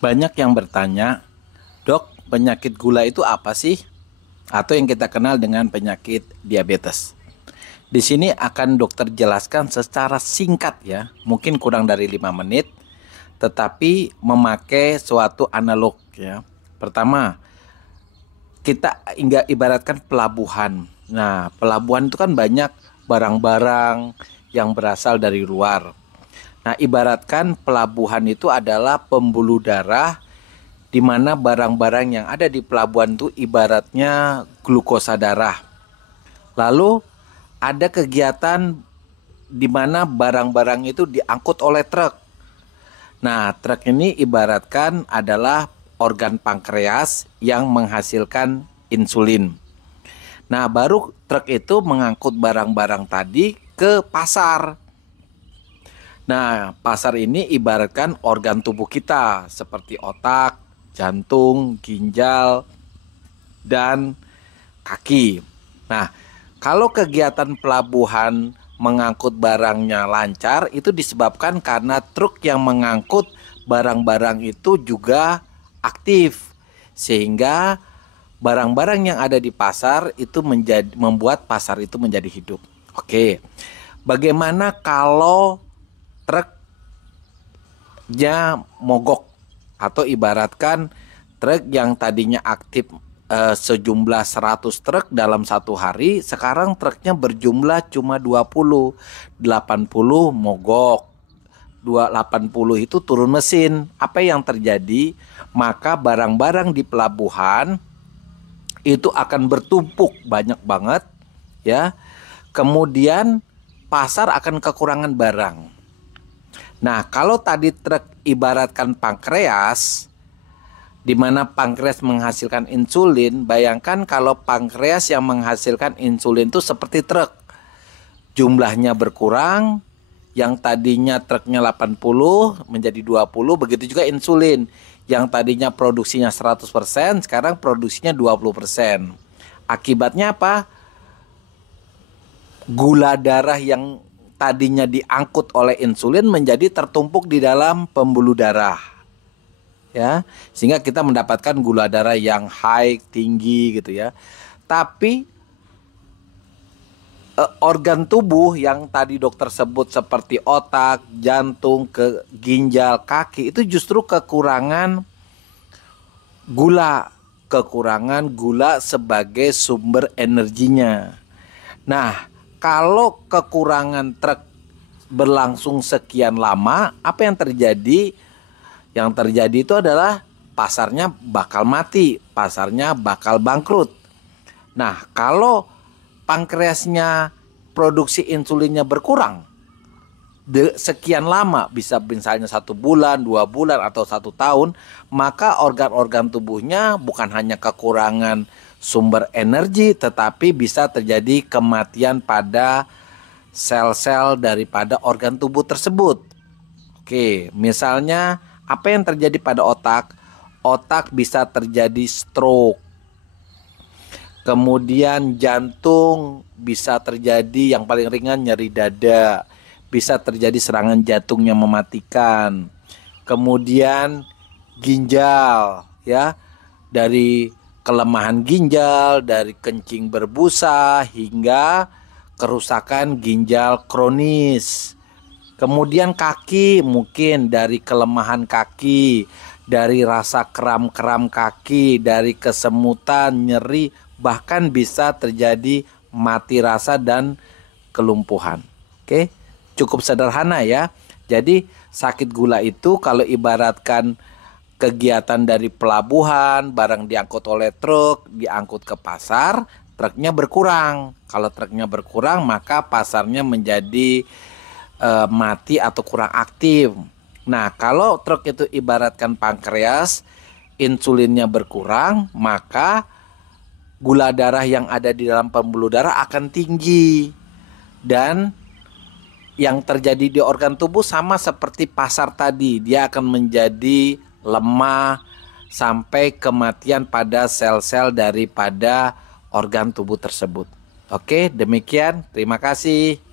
Banyak yang bertanya, "Dok, penyakit gula itu apa sih?" Atau yang kita kenal dengan penyakit diabetes. Di sini akan dokter jelaskan secara singkat ya, mungkin kurang dari 5 menit, tetapi memakai suatu analog ya. Pertama, kita hingga ibaratkan pelabuhan. Nah, pelabuhan itu kan banyak barang-barang yang berasal dari luar. Nah, ibaratkan pelabuhan itu adalah pembuluh darah di mana barang-barang yang ada di pelabuhan itu ibaratnya glukosa darah. Lalu ada kegiatan di mana barang-barang itu diangkut oleh truk. Nah, truk ini ibaratkan adalah organ pankreas yang menghasilkan insulin. Nah, baru truk itu mengangkut barang-barang tadi ke pasar. Nah, pasar ini ibaratkan organ tubuh kita seperti otak, jantung, ginjal, dan kaki. Nah, kalau kegiatan pelabuhan mengangkut barangnya lancar, itu disebabkan karena truk yang mengangkut barang-barang itu juga aktif. Sehingga barang-barang yang ada di pasar itu membuat pasar itu menjadi hidup. Oke, bagaimana kalau truknya mogok atau ibaratkan truk yang tadinya aktif sejumlah 100 truk dalam satu hari, sekarang truknya berjumlah cuma 20, 80 mogok. 280 itu turun mesin. Apa yang terjadi? Maka barang-barang di pelabuhan itu akan bertumpuk banyak banget ya. Kemudian pasar akan kekurangan barang. Nah, kalau tadi truk ibaratkan pankreas, di mana pankreas menghasilkan insulin, bayangkan kalau pankreas yang menghasilkan insulin itu seperti truk. Jumlahnya berkurang, yang tadinya truknya 80 menjadi 20, begitu juga insulin. Yang tadinya produksinya 100%, sekarang produksinya 20%. Akibatnya apa? Gula darah yang tadinya diangkut oleh insulin menjadi tertumpuk di dalam pembuluh darah. Ya, sehingga kita mendapatkan gula darah yang high, tinggi gitu ya. Tapi organ tubuh yang tadi dokter sebut seperti otak, jantung, ginjal, kaki itu justru kekurangan gula sebagai sumber energinya. Nah, kalau kekurangan truk berlangsung sekian lama, apa yang terjadi? Yang terjadi itu adalah pasarnya bakal mati, pasarnya bakal bangkrut. Nah, kalau pankreasnya produksi insulinnya berkurang sekian lama, bisa misalnya 1 bulan, 2 bulan, atau 1 tahun, maka organ-organ tubuhnya bukan hanya kekurangan sumber energi, tetapi bisa terjadi kematian pada sel-sel daripada organ tubuh tersebut. Oke, misalnya apa yang terjadi pada otak? Otak bisa terjadi stroke. Kemudian jantung bisa terjadi yang paling ringan nyeri dada. Bisa terjadi serangan jantung yang mematikan. Kemudian ginjal ya. Dari kelemahan ginjal, dari kencing berbusa hingga kerusakan ginjal kronis. Kemudian kaki, mungkin dari kelemahan kaki, dari rasa kram-kram kaki, dari kesemutan, nyeri, bahkan bisa terjadi mati rasa dan kelumpuhan. Oke, cukup sederhana ya. Jadi sakit gula itu kalau ibaratkan kegiatan dari pelabuhan, barang diangkut oleh truk, diangkut ke pasar, truknya berkurang. Kalau truknya berkurang, maka pasarnya menjadi mati atau kurang aktif. Nah, kalau truk itu ibaratkan pankreas, insulinnya berkurang, maka gula darah yang ada di dalam pembuluh darah akan tinggi. Dan yang terjadi di organ tubuh sama seperti pasar tadi, dia akan menjadi lemah sampai kematian pada sel-sel daripada organ tubuh tersebut. Oke, demikian. Terima kasih.